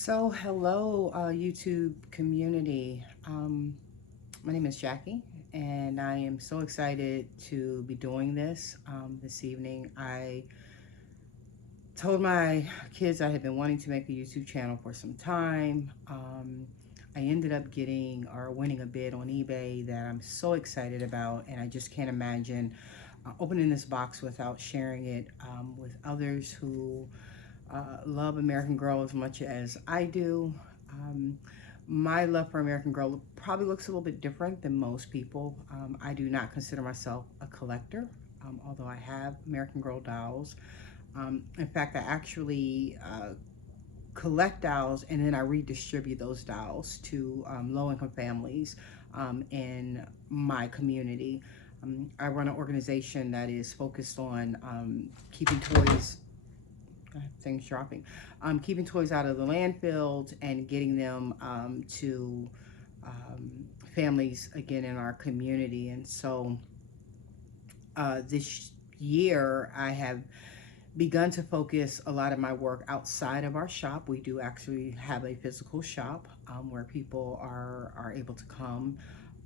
So, hello, YouTube community. My name is Jackie, and I am so excited to be doing this this evening. I told my kids I had been wanting to make a YouTube channel for some time. I ended up getting or winning a bid on eBay that I'm so excited about, and I just can't imagine opening this box without sharing it with others who love American Girl as much as I do. Um, my love for American Girl probably looks a little bit different than most people. I do not consider myself a collector, although I have American Girl dolls. In fact, I actually collect dolls and then I redistribute those dolls to low-income families in my community. I run an organization that is focused on keeping toys things dropping, keeping toys out of the landfills and getting them to families again in our community. And so this year I have begun to focus a lot of my work outside of our shop. We do actually have a physical shop where people are able to come.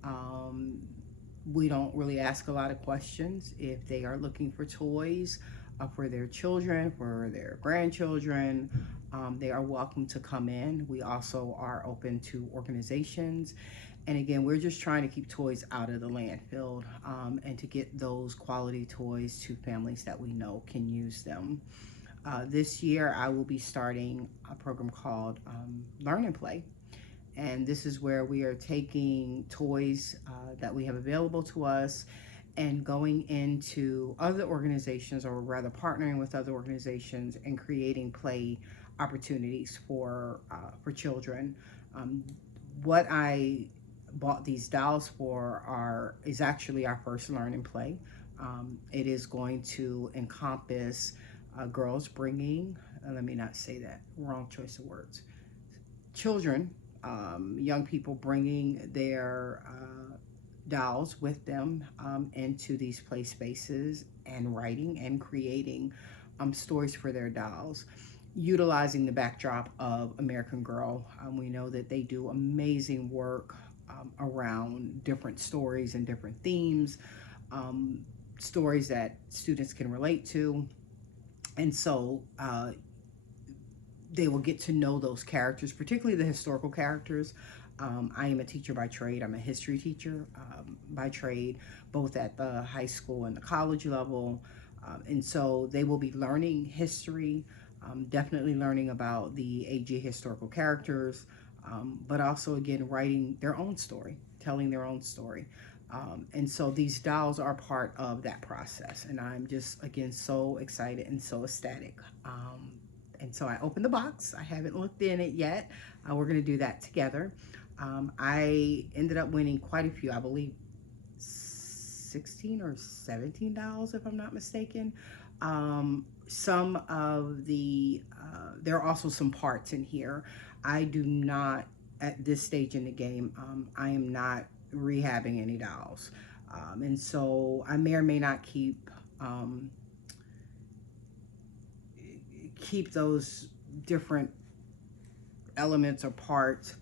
Um, we don't really ask a lot of questions. If they are looking for toys for their children, for their grandchildren, they are welcome to come in. We also are open to organizations. And again, we're just trying to keep toys out of the landfill and to get those quality toys to families that we know can use them. This year, I will be starting a program called Learn and Play. And this is where we are taking toys that we have available to us and going into other organizations, or rather partnering with other organizations and creating play opportunities for children. Um, what I bought these dolls for is actually our first Learn and Play. It is going to encompass girls bringing, let me not say that, wrong choice of words, children, young people bringing their dolls with them into these play spaces and writing and creating stories for their dolls, utilizing the backdrop of American Girl. We know that they do amazing work around different stories and different themes, um, stories that students can relate to. And so they will get to know those characters, particularly the historical characters. I am a teacher by trade. I'm a history teacher by trade, both at the high school and the college level. And so they will be learning history, definitely learning about the AG historical characters, but also, again, writing their own story, telling their own story. And so these dolls are part of that process. And I'm just, again, so excited and so ecstatic. And so I opened the box. I haven't looked in it yet. We're going to do that together. I ended up winning quite a few, I believe 16 or 17 dolls, if I'm not mistaken. Some of there are also some parts in here. I do not, at this stage in the game, I am not rehabbing any dolls. And so I may or may not keep those different elements or parts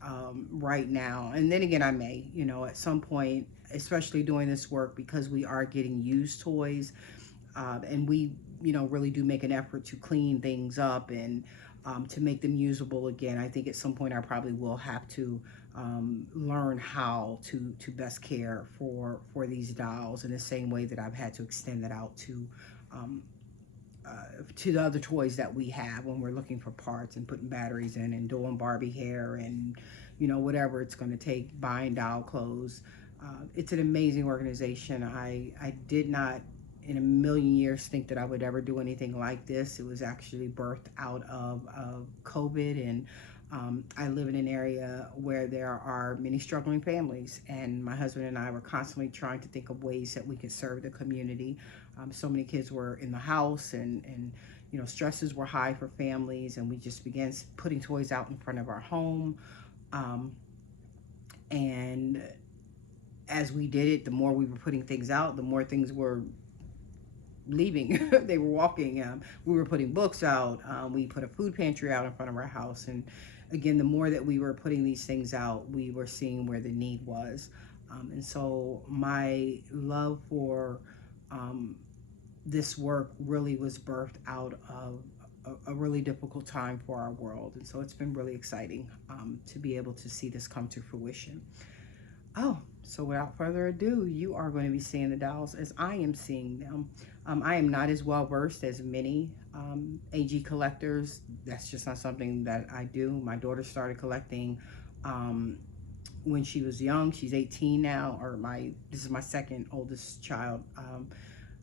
right now. And then again, I may, at some point, especially doing this work, because we are getting used toys, and we, really do make an effort to clean things up and to make them usable again. I think at some point I probably will have to learn how to best care for these dolls in the same way that I've had to extend that out um, to the other toys that we have when we're looking for parts and putting batteries in and doing Barbie hair and whatever it's going to take, buying doll clothes. It's an amazing organization. I did not in a million years think that I would ever do anything like this. It was actually birthed out of COVID, and I live in an area where there are many struggling families, and my husband and I were constantly trying to think of ways that we could serve the community. So many kids were in the house, and stresses were high for families, and we just began putting toys out in front of our home. Um, and as we did it, the more we were putting things out, the more things were leaving. They were walking. We were putting books out. We put a food pantry out in front of our house. And again, the more that we were putting these things out, we were seeing where the need was. And so my love for this work really was birthed out of a really difficult time for our world. And so it's been really exciting to be able to see this come to fruition. Oh, so without further ado, you are going to be seeing the dolls as I am seeing them. I am not as well versed as many AG collectors. That's just not something that I do. My daughter started collecting when she was young. She's 18 now, or this is my second oldest child.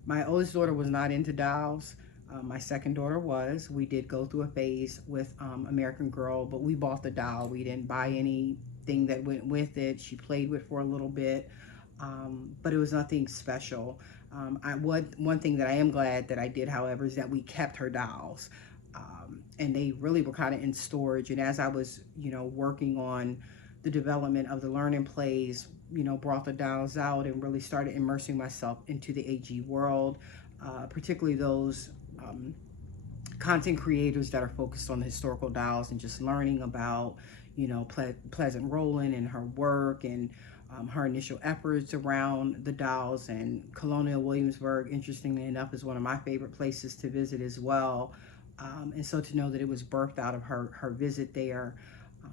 My oldest daughter was not into dolls. My second daughter was. We did go through a phase with American Girl, but we bought the doll. We didn't buy anything that went with it. She played with it for a little bit, but it was nothing special. One thing that I am glad that I did, however, is that we kept her dolls, and they really were kind of in storage. And as I was, working on the development of the learning plays, brought the dolls out and really started immersing myself into the AG world, particularly those content creators that are focused on the historical dolls and just learning about, Pleasant Rowland and her work and her initial efforts around the dolls. And Colonial Williamsburg, interestingly enough, is one of my favorite places to visit as well. And so to know that it was birthed out of her visit there.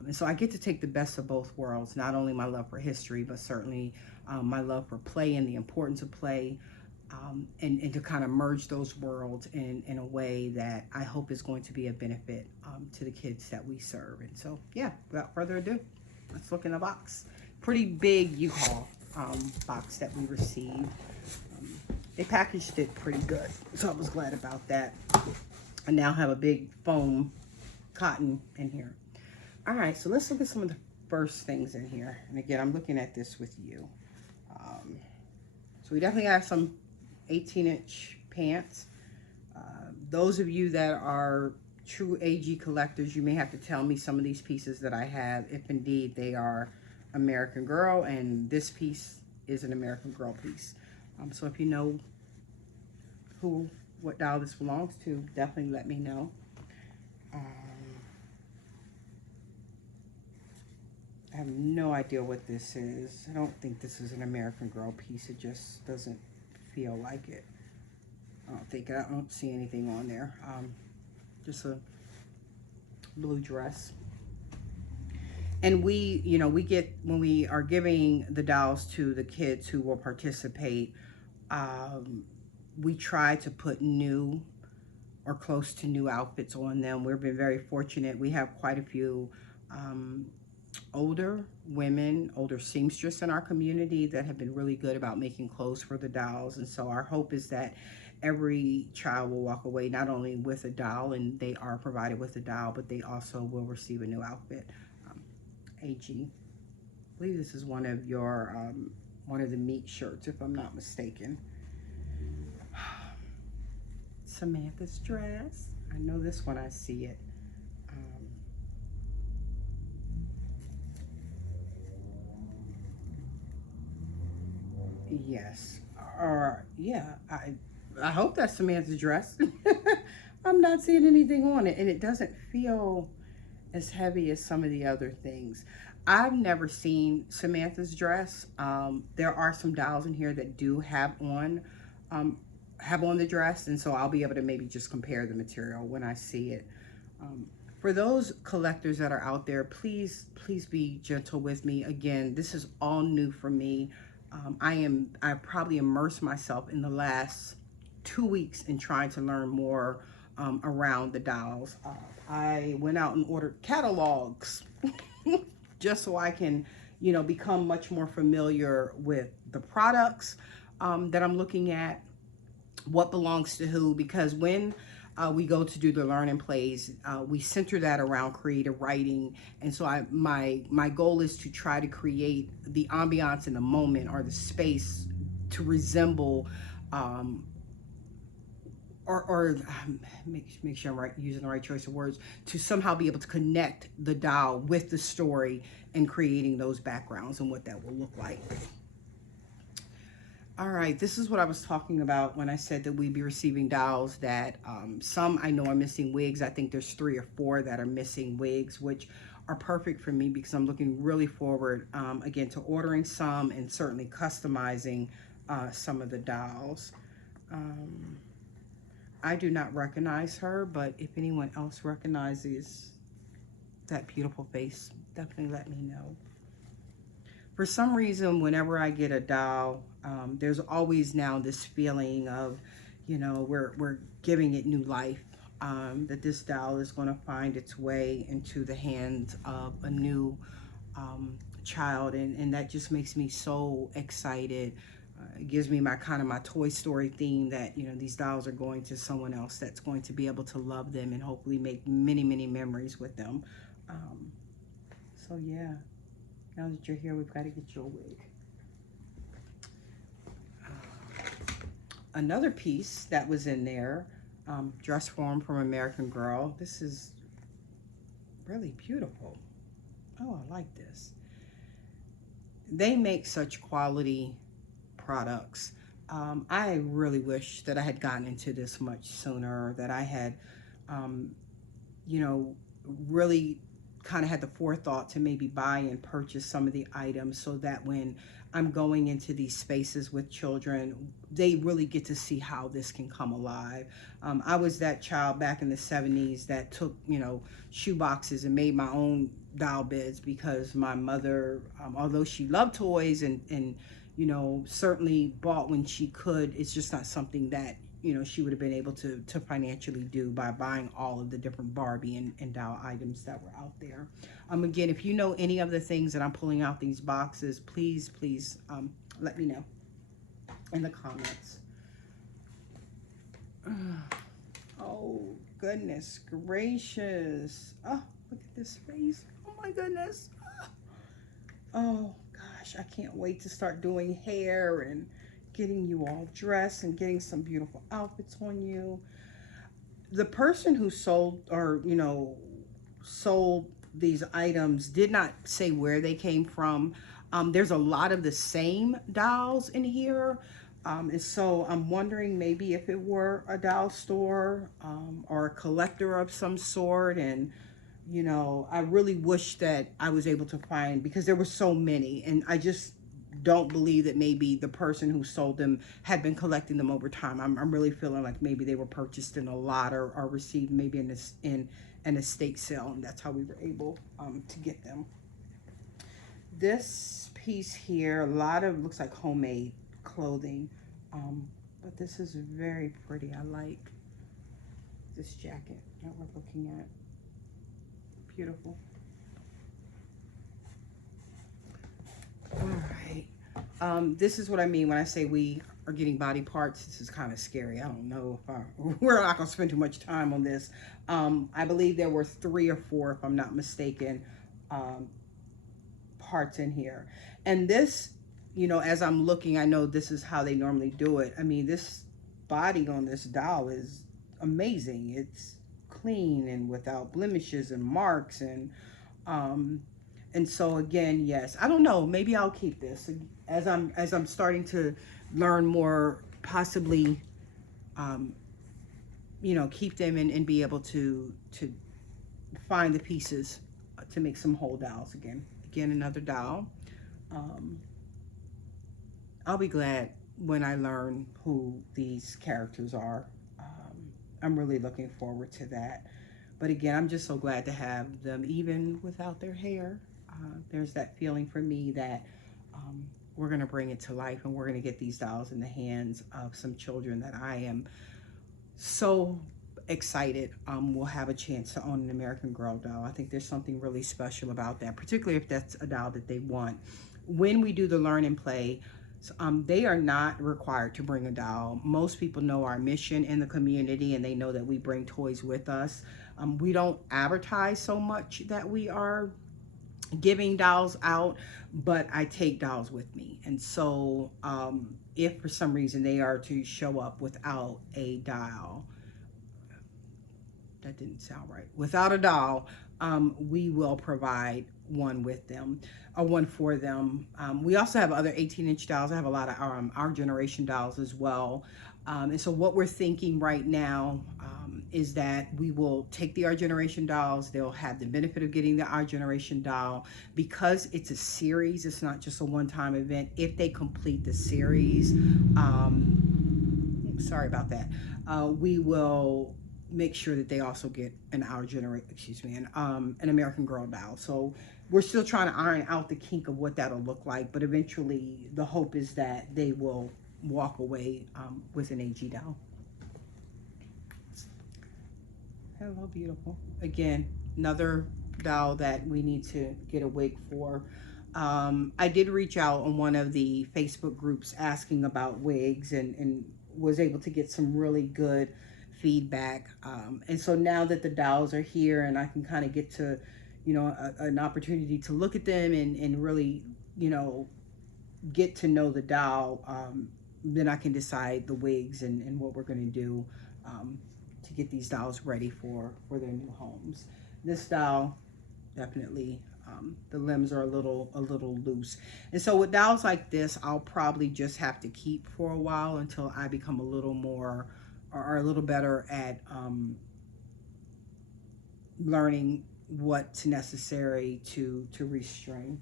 And so I get to take the best of both worlds, not only my love for history, but certainly my love for play and the importance of play, and to kind of merge those worlds in a way that I hope is going to be a benefit to the kids that we serve. And so, yeah, without further ado, let's look in the box. Pretty big U-Haul box that we received. They packaged it pretty good, so I was glad about that. I now have a big foam cotton in here. All right, so let's look at some of the first things in here. And again, I'm looking at this with you. So we definitely have some 18-inch pants. Those of you that are true AG collectors, you may have to tell me some of these pieces that I have, if indeed they are American Girl, and this piece is an American Girl piece. So if you know what doll this belongs to, definitely let me know. I have no idea what this is. I don't think this is an American Girl piece. It just doesn't feel like it. I don't see anything on there. Just a blue dress. And we get, when we are giving the dolls to the kids who will participate, we try to put new or close to new outfits on them. We've been very fortunate. We have quite a few older women, older seamstress in our community that have been really good about making clothes for the dolls. And so our hope is that every child will walk away not only with a doll, and they are provided with a doll, but they also will receive a new outfit. AG, I believe this is one of your one of the meat shirts, if I'm not mistaken. Samantha's dress. I know this one, I see it. Yes, or yeah, I hope that's Samantha's dress. I'm not seeing anything on it, and it doesn't feel as heavy as some of the other things. I've never seen Samantha's dress. There are some dolls in here that do have on the dress, and so I'll be able to maybe just compare the material when I see it. For those collectors that are out there, please be gentle with me. Again, this is all new for me. I probably immersed myself in the last 2 weeks in trying to learn more around the dolls. I went out and ordered catalogs just so I can, become much more familiar with the products that I'm looking at, what belongs to who, because when we go to do the learning plays, we center that around creative writing. And so my goal is to try to create the ambiance in the moment, or the space, to resemble make sure I'm using the right choice of words, to somehow be able to connect the doll with the story and creating those backgrounds and what that will look like. All right, this is what I was talking about when I said that we'd be receiving dolls that some I know are missing wigs. I think there's 3 or 4 that are missing wigs, which are perfect for me because I'm looking really forward, again, to ordering some and certainly customizing some of the dolls. Um, I do not recognize her, but if anyone else recognizes that beautiful face, definitely let me know. For some reason, whenever I get a doll, there's always now this feeling of, we're giving it new life. That this doll is going to find its way into the hands of a new child, and that just makes me so excited. It gives me my kind of my Toy Story theme that these dolls are going to someone else that's going to be able to love them and hopefully make many, many memories with them. Um, so yeah. Now that you're here, we've got to get your wig. Another piece that was in there, dress form from American Girl. This is really beautiful. Oh, I like this. They make such quality products. I really wish that I had gotten into this much sooner, that I had, um, you know, really kind of had the forethought to maybe buy and purchase some of the items so that when I'm going into these spaces with children, they really get to see how this can come alive. I was that child back in the 70s that took, shoe boxes and made my own doll beds because my mother, although she loved toys and certainly bought when she could, it's just not something that she would have been able to financially do by buying all of the different Barbie and doll items that were out there. Again, if you know any of the things that I'm pulling out these boxes, please let me know in the comments. Oh, goodness gracious. Oh, look at this face. Oh my goodness. Oh gosh, I can't wait to start doing hair and getting you all dressed and getting some beautiful outfits on you. The person who sold these items did not say where they came from. There's a lot of the same dolls in here. And so I'm wondering maybe if it were a doll store or a collector of some sort. And I really wish that I was able to find, because there were so many, and I just don't believe that maybe the person who sold them had been collecting them over time. I'm really feeling like maybe they were purchased in a lot or received maybe in an estate sale, and that's how we were able to get them. This piece here, a lot of looks like homemade clothing, but this is very pretty. I like this jacket that we're looking at. Beautiful. All right. This is what I mean when I say we are getting body parts. This is kind of scary. I don't know if we're not going to spend too much time on this. I believe there were 3 or 4, if I'm not mistaken, parts in here. And this, as I'm looking, I know this is how they normally do it. I mean, this body on this doll is amazing. It's clean and without blemishes and marks and so again, yes, I don't know, maybe I'll keep this as I'm starting to learn more, possibly keep them and be able to find the pieces to make some whole dolls again another doll. I'll be glad when I learn who these characters are. I'm really looking forward to that. But again, I'm just so glad to have them even without their hair. There's that feeling for me that we're going to bring it to life and we're going to get these dolls in the hands of some children that I am so excited will have a chance to own an American Girl doll. I think there's something really special about that, particularly if that's a doll that they want. When we do the learn and play, they are not required to bring a doll. Most people know our mission in the community and they know that we bring toys with us. We don't advertise so much that we are giving dolls out, but I take dolls with me. And so if for some reason they are to show up without a doll, that didn't sound right. Without a doll, we will provide one with them, or one for them. We also have other 18-inch dolls. I have a lot of our generation dolls as well. And so what we're thinking right now is that we will take the Our Generation dolls. They'll have the benefit of getting the Our Generation doll. Because it's a series, it's not just a one-time event. If they complete the series, sorry about that, we will make sure that they also get an an American Girl doll. So we're still trying to iron out the kink of what that'll look like, but eventually the hope is that they will walk away with an AG doll. Hello, beautiful. Again, another doll that we need to get a wig for. I did reach out on one of the Facebook groups asking about wigs, and was able to get some really good feedback. And so now that the dolls are here and I can kind of get to, an opportunity to look at them and really, get to know the doll, then I can decide the wigs and what we're going to do to get these dolls ready for their new homes. This doll, definitely, the limbs are a little loose. And so with dolls like this, I'll probably just have to keep for a while until I become a little more, or a little better at learning what's necessary to restring.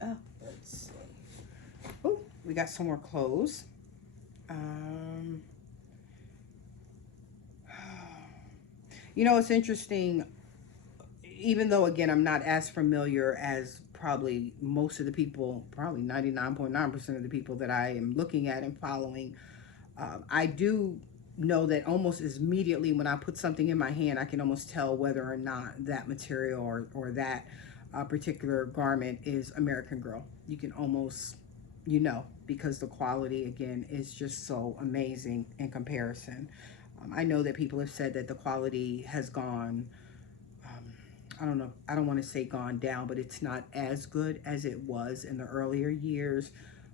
Let's see. Oh, we got some more clothes. It's interesting, even though, again, I'm not as familiar as probably most of the people, probably 99.9% of the people that I am looking at and following. I do know that almost immediately when I put something in my hand, I can almost tell whether or not that material or that particular garment is American Girl. You can almost, because the quality, again, is just so amazing in comparison. I know that people have said that the quality has gone, I don't know, I don't want to say gone down, but it's not as good as it was in the earlier years,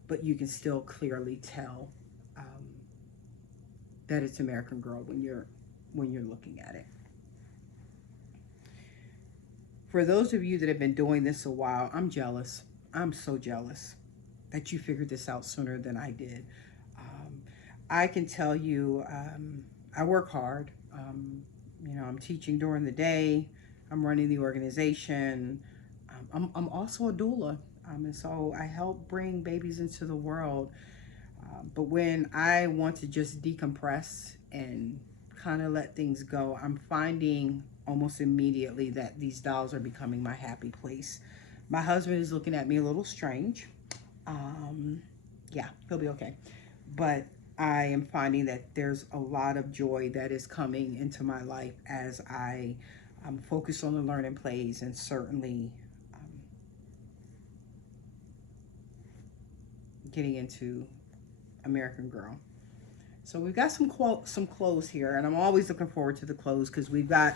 but you can still clearly tell that it's American Girl when you're looking at it. For those of you that have been doing this a while, I'm jealous. I'm so jealous that you figured this out sooner than I did. I can tell you, I work hard. I'm teaching during the day. I'm running the organization. I'm also a doula. And so I help bring babies into the world. But when I want to just decompress and kind of let things go, I'm finding almost immediately that these dolls are becoming my happy place. My husband is looking at me a little strange. Yeah, he'll be okay. But I am finding that there's a lot of joy that is coming into my life as I focus on the learning plays, and certainly getting into American Girl. So we've got some clothes here, and I'm always looking forward to the clothes because we've got,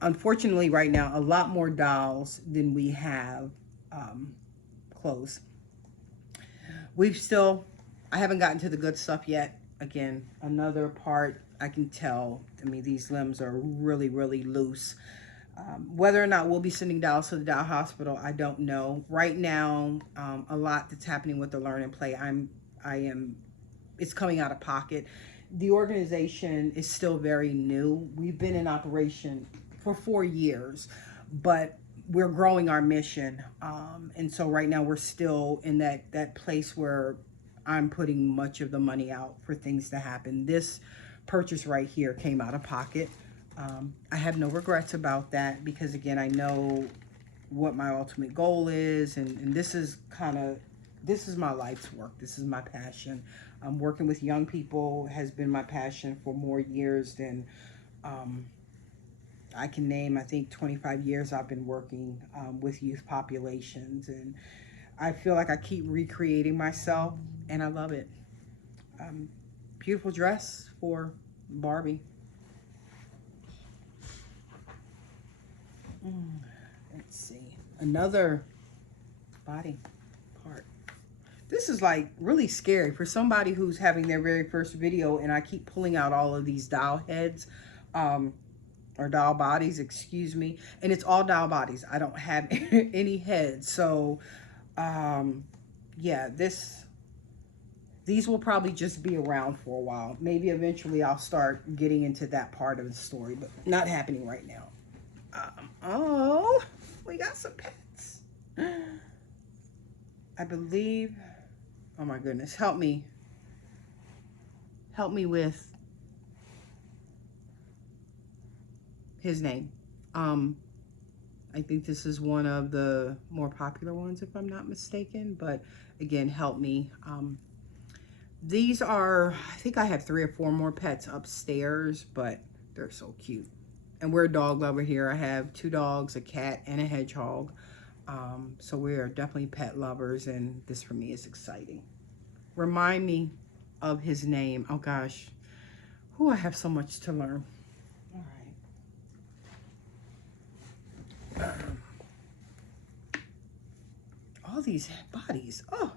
unfortunately right now, a lot more dolls than we have clothes. I haven't gotten to the good stuff yet. Again, another part I can tell, these limbs are really, really loose. Whether or not we'll be sending dolls to the doll hospital, I don't know. Right now, a lot that's happening with the learn and play, it's coming out of pocket. The organization is still very new. We've been in operation for 4 years, but we're growing our mission. And so right now we're still in that place where I'm putting much of the money out for things to happen. This purchase right here came out of pocket. I have no regrets about that because, again, I know what my ultimate goal is, and this is my life's work. This is my passion. Working with young people has been my passion for more years than I can name. I think 25 years I've been working with youth populations, and I feel like I keep recreating myself, and I love it. Beautiful dress for Barbie. Let's see. Another body part. This is like really scary for somebody who's having their very first video, and I keep pulling out all of these doll heads, or doll bodies, excuse me. And it's all doll bodies. I don't have any heads. So, yeah, these will probably just be around for a while. Maybe eventually I'll start getting into that part of the story, but not happening right now. Oh, we got some pets. I believe, oh my goodness, help me with his name. I think this is one of the more popular ones, if I'm not mistaken, but again, help me. These are, I think I have 3 or 4 more pets upstairs, but they're so cute. And we're a dog lover here. I have 2 dogs, a cat, and a hedgehog. So we are definitely pet lovers, and this for me is exciting. Remind me of his name. Oh gosh. Who, I have so much to learn. All right. All these bodies. Oh.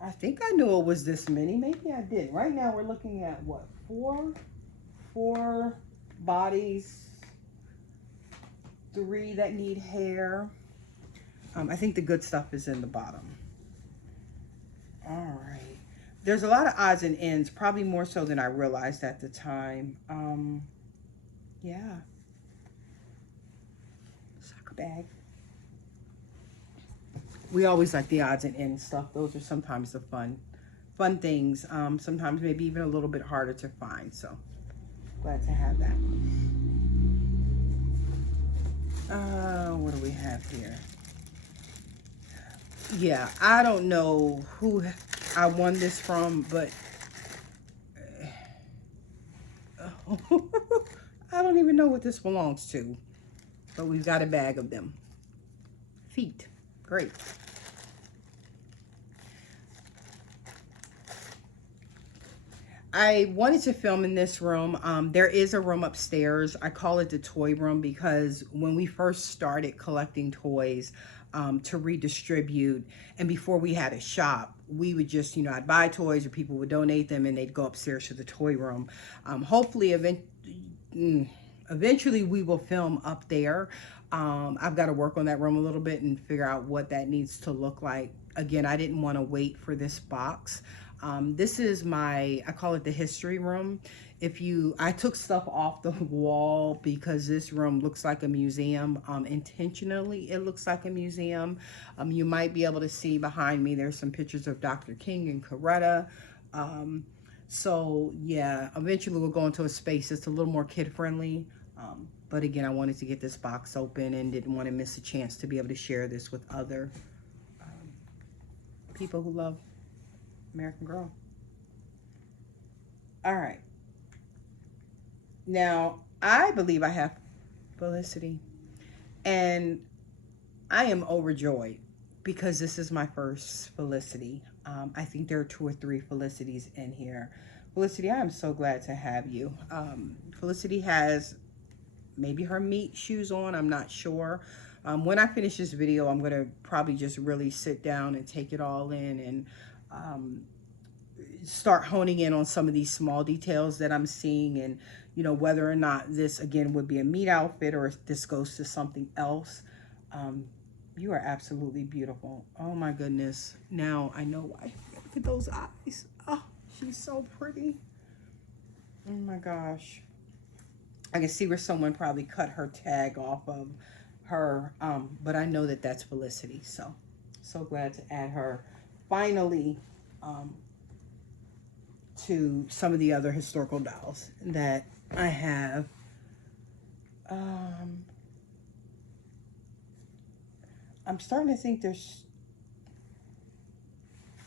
I think I knew it was this many. Maybe I didn't. Right now we're looking at what? 4 bodies, 3 that need hair. I think the good stuff is in the bottom. All right. There's a lot of odds and ends, probably more so than I realized at the time. Yeah. Soccer bag. We always like the odds and ends stuff. Those are sometimes the fun things. Sometimes maybe even a little bit harder to find. So glad to have that. What do we have here? Yeah, I don't know who I won this from, but I don't even know what this belongs to. But we've got a bag of them. Feet. Great. I wanted to film in this room. There is a room upstairs. I call it the toy room because when we first started collecting toys to redistribute, and before we had a shop, we would just, you know, I'd buy toys or people would donate them and they'd go upstairs to the toy room. Hopefully, eventually we will film up there. I've got to work on that room a little bit and figure out what that needs to look like. Again, I didn't want to wait for this box. This is I call it the history room. I took stuff off the wall because this room looks like a museum. Intentionally, it looks like a museum. You might be able to see behind me, there's some pictures of Dr. King and Coretta. So yeah, eventually we'll go into a space that's a little more kid-friendly. But again, I wanted to get this box open and didn't want to miss a chance to be able to share this with other people who love American Girl. All right. Now, I believe I have Felicity. And I am overjoyed because this is my first Felicity. I think there are 2 or 3 Felicities in here. Felicity, I am so glad to have you. Felicity has maybe her meat shoes on. I'm not sure. When I finish this video, I'm going to probably just really sit down and take it all in and start honing in on some of these small details that I'm seeing, and you know, whether or not this again would be a meat outfit or if this goes to something else. You are absolutely beautiful. Oh my goodness. Now I know why. Look at those eyes. Oh, she's so pretty. Oh my gosh. I can see where someone probably cut her tag off of her, but I know that that's Felicity. So glad to add her finally to some of the other historical dolls that I have. I'm starting to think is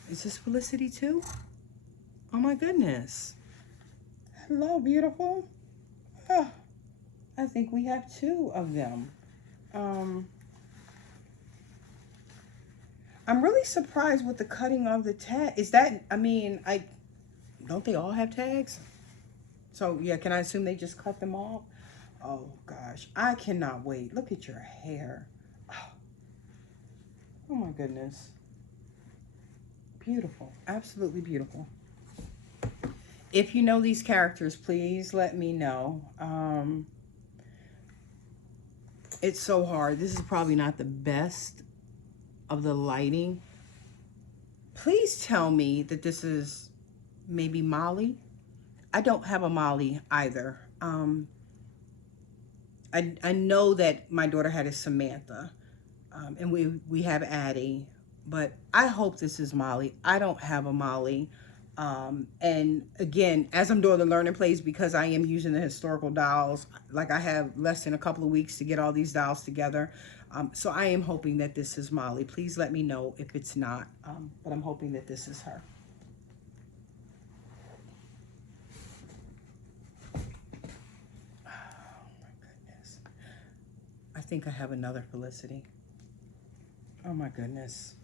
this Felicity too? Oh my goodness. Hello, beautiful. Oh, I think we have 2 of them. I'm really surprised with the cutting of the tag. Is that, I mean, don't they all have tags? So yeah, can I assume they just cut them off? Oh gosh, I cannot wait. Look at your hair. Oh my goodness. Beautiful. Absolutely beautiful. If you know these characters, please let me know. It's so hard. This is probably not the best of the lighting. Please tell me that this is maybe Molly. I don't have a Molly either. I know that my daughter had a Samantha, and we have Addie, but I hope this is Molly. I don't have a Molly. And again, as I'm doing the learning plays, because I am using the historical dolls, like I have less than a couple of weeks to get all these dolls together. So I am hoping that this is Molly. Please let me know if it's not, but I'm hoping that this is her. Oh my goodness. I think I have another Felicity. Oh my goodness.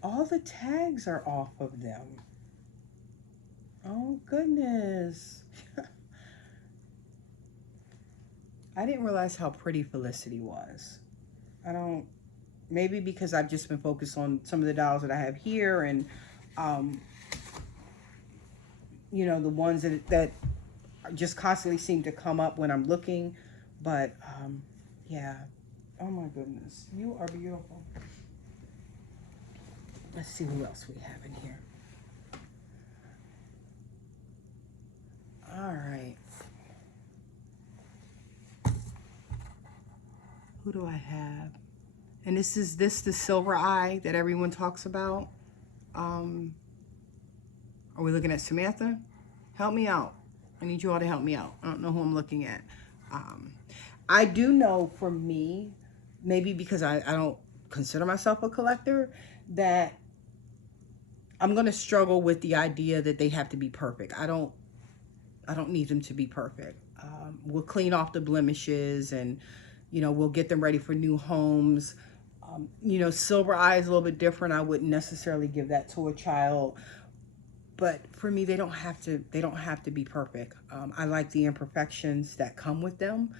All the tags are off of them. Oh goodness. I didn't realize how pretty Felicity was. Maybe because I've just been focused on some of the dolls that I have here, and you know, the ones that just constantly seem to come up when I'm looking. But yeah. Oh my goodness. You are beautiful. Let's see who else we have in here. All right. Who do I have? And this the silver eye that everyone talks about. Are we looking at Samantha? Help me out. I need you all to help me out. I don't know who I'm looking at. I do know for me, maybe because I don't consider myself a collector, that I'm going to struggle with the idea that they have to be perfect. I don't need them to be perfect. We'll clean off the blemishes, and you know, we'll get them ready for new homes. You know, silver eye is a little bit different. I wouldn't necessarily give that to a child, but for me, they don't have to be perfect. I like the imperfections that come with them,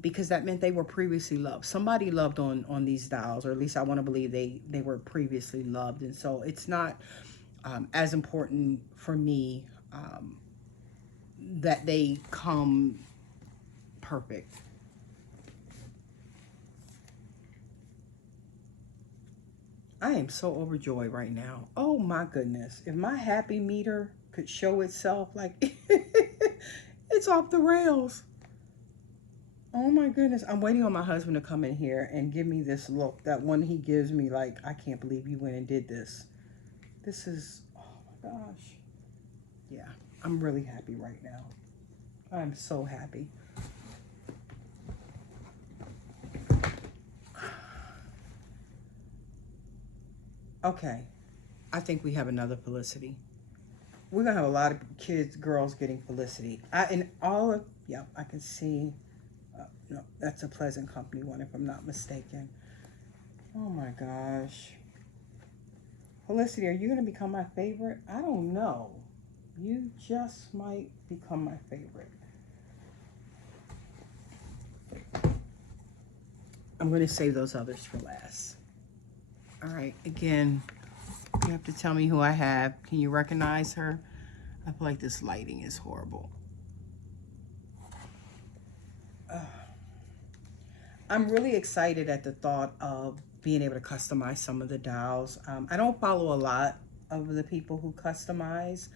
because that meant they were previously loved. Somebody loved on these dolls, or at least I want to believe they were previously loved. And so it's not as important for me that they come perfect. I am so overjoyed right now. Oh my goodness. If my happy meter could show itself, like it's off the rails. Oh my goodness. I'm waiting on my husband to come in here and give me this look. That one he gives me, like, I can't believe you went and did this. This is, oh my gosh. Yeah, I'm really happy right now. I'm so happy. Okay, I think we have another Felicity. We're gonna have a lot of kids, girls getting Felicity. Yeah, I can see. No, that's a Pleasant Company one, if I'm not mistaken. Oh my gosh. Felicity, are you gonna become my favorite? I don't know. You just might become my favorite. I'm gonna save those others for last. All right, again, you have to tell me who I have. Can you recognize her? I feel like this lighting is horrible. I'm really excited at the thought of being able to customize some of the dolls. I don't follow a lot of the people who customize,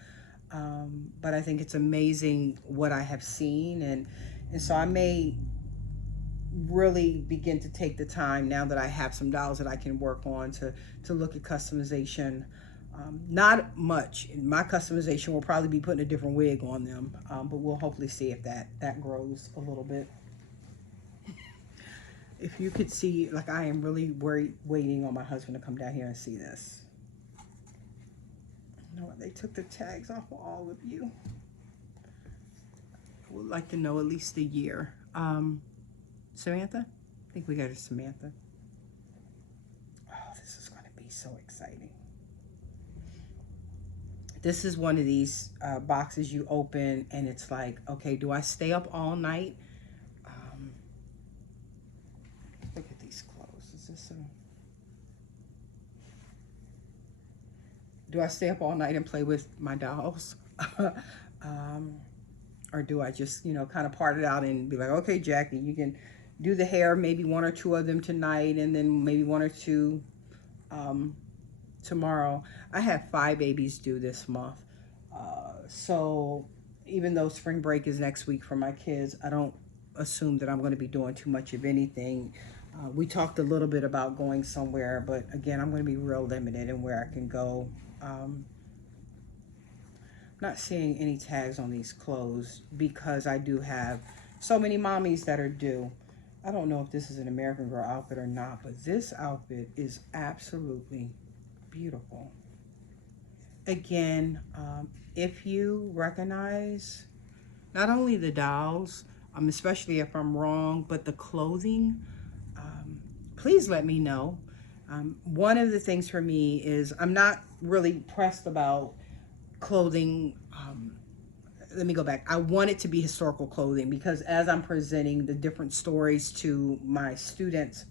but I think it's amazing what I have seen, and so I may really begin to take the time, now that I have some dolls that I can work on, to look at customization. Not much. My customization will probably be putting a different wig on them, but we'll hopefully see if that grows a little bit. If you could see, like, I am really waiting on my husband to come down here and see this. You know what? They took the tags off of all of you. I would like to know at least the year. Samantha? I think we got a Samantha. Oh, this is going to be so exciting. This is one of these boxes you open, and it's like, okay, do I stay up all night? Look at these clothes. Is this a... do I stay up all night and play with my dolls? um, or do I just, you know, kind of part it out and be like, okay, Jackie, you can do the hair, maybe one or two of them tonight, and then maybe one or two tomorrow. I have 5 babies due this month. So even though spring break is next week for my kids, I don't assume that I'm going to be doing too much of anything. We talked a little bit about going somewhere, but again, I'm going to be real limited in where I can go. Not seeing any tags on these clothes because I do have so many mommies that are due. I don't know if this is an American Girl outfit or not, but this outfit is absolutely beautiful. Again, if you recognize not only the dolls, especially if I'm wrong, but the clothing, please let me know. One of the things for me is I'm not really pressed about clothing. Let me go back. I want it to be historical clothing because as I'm presenting the different stories to my students,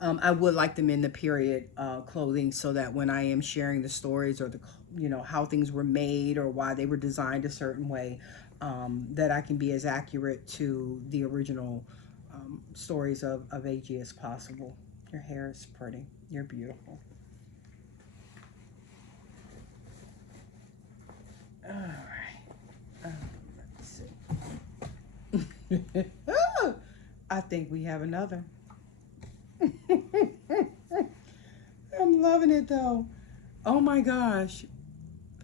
I would like them in the period clothing so that when I am sharing the stories or the, you know, how things were made or why they were designed a certain way, that I can be as accurate to the original stories of AG as possible. Your hair is pretty. You're beautiful. All right. Let's see. Oh, I think we have another. I'm loving it though. Oh my gosh.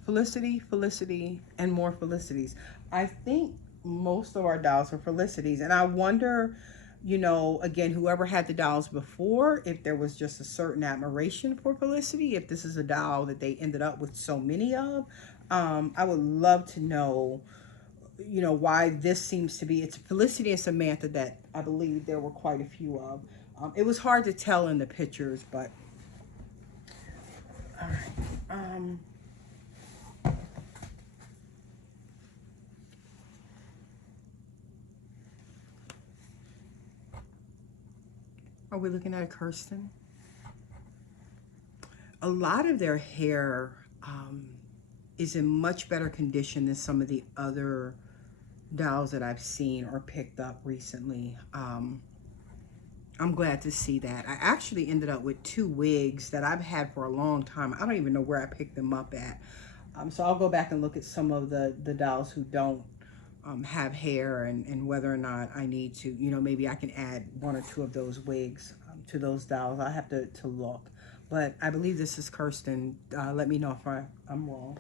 Felicity, Felicity, and more Felicities. I think most of our dolls are Felicities. And I wonder, you know, again, whoever had the dolls before, if there was just a certain admiration for Felicity, if this is a doll that they ended up with so many of. I would love to know, you know, why this seems to be. It's Felicity and Samantha that I believe there were quite a few of. It was hard to tell in the pictures, but all right. Are we looking at a Kirsten? A lot of their hair is in much better condition than some of the other dolls that I've seen or picked up recently. I'm glad to see that. I actually ended up with 2 wigs that I've had for a long time. I don't even know where I picked them up at. So I'll go back and look at some of the dolls who don't have hair and whether or not I need to, you know, maybe I can add 1 or 2 of those wigs to those dolls. I have to look. But I believe this is Kirsten. Let me know if I'm wrong,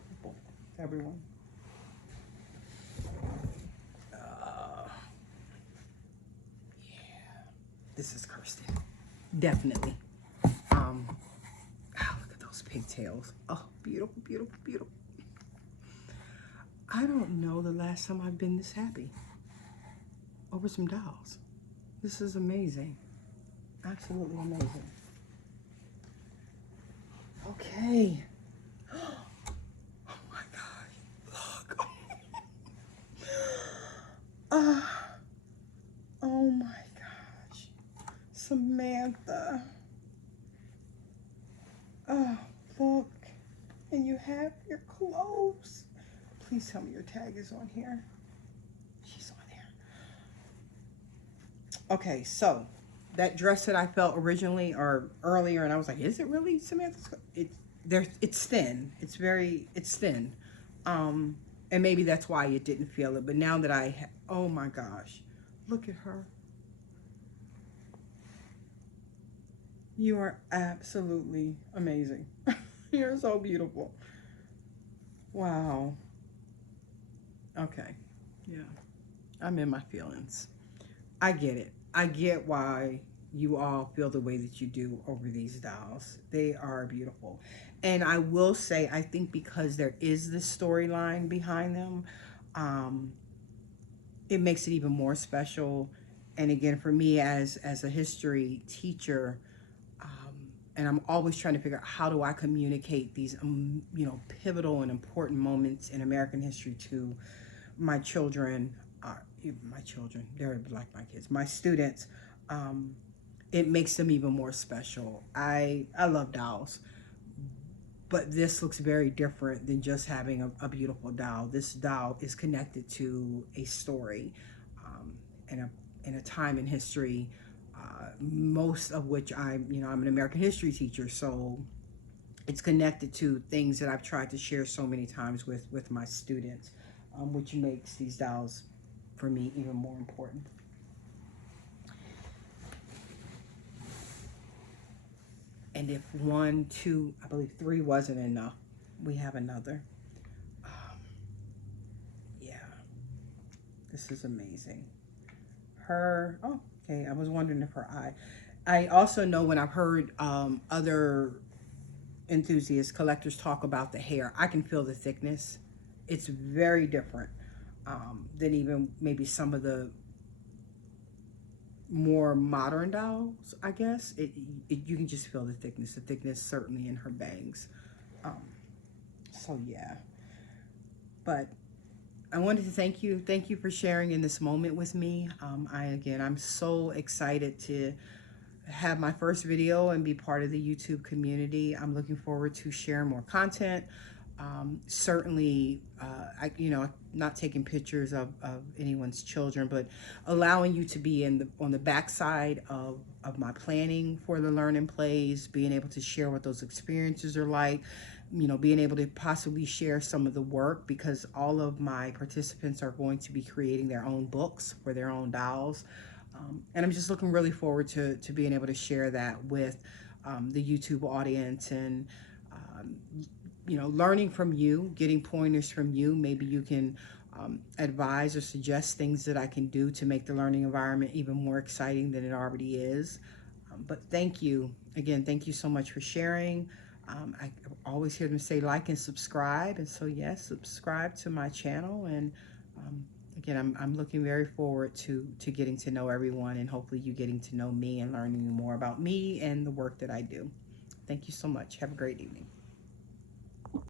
everyone. This is Kirsten. Definitely. Oh, look at those pigtails. Oh, beautiful, beautiful, beautiful. I don't know the last time I've been this happy over some dolls. This is amazing. Absolutely amazing. Okay. Oh my gosh. Look. Oh my gosh. Samantha. Oh, look. And you have your clothes. Please tell me your tag is on here. She's on there. Okay, so that dress that I felt originally or earlier, and I was like, is it really Samantha's? It's thin. It's thin. And maybe that's why you didn't feel it. But now that oh my gosh, look at her. You are absolutely amazing. You're so beautiful. Wow. Okay. Yeah. I'm in my feelings. I get it. I get why you all feel the way that you do over these dolls. They are beautiful. And I will say, I think because there is this storyline behind them, it makes it even more special. And again, for me as a history teacher, and I'm always trying to figure out how do I communicate these, you know, pivotal and important moments in American history to my children, they're like my kids, my students. It makes them even more special. I love dolls, but this looks very different than just having a beautiful doll. This doll is connected to a story, and in a time in history, most of which I'm an American history teacher, so it's connected to things that I've tried to share so many times with my students, which makes these dolls for me even more important. And if one, two, I believe three wasn't enough, we have another. Yeah, this is amazing. Her, oh, okay, I was wondering if her eye. I also know when I've heard other enthusiasts, collectors talk about the hair, I can feel the thickness. It's very different than even maybe some of the more modern dolls, I guess. You can just feel the thickness certainly in her bangs. Um, so yeah, but I wanted to thank you for sharing in this moment with me. I'm so excited to have my first video and be part of the YouTube community. I'm looking forward to sharing more content. Certainly, not taking pictures of anyone's children, but allowing you to be on the backside of my planning for the Learn and Plays, being able to share what those experiences are like, being able to possibly share some of the work, because all of my participants are going to be creating their own books for their own dolls. And I'm just looking really forward to being able to share that with the YouTube audience, and um, learning from you, getting pointers from you. Maybe you can advise or suggest things that I can do to make the learning environment even more exciting than it already is. But thank you. Again, thank you so much for sharing. I always hear them say like and subscribe. And so, yes, subscribe to my channel. And again, I'm looking very forward to getting to know everyone, and hopefully you getting to know me and learning more about me and the work that I do. Thank you so much. Have a great evening.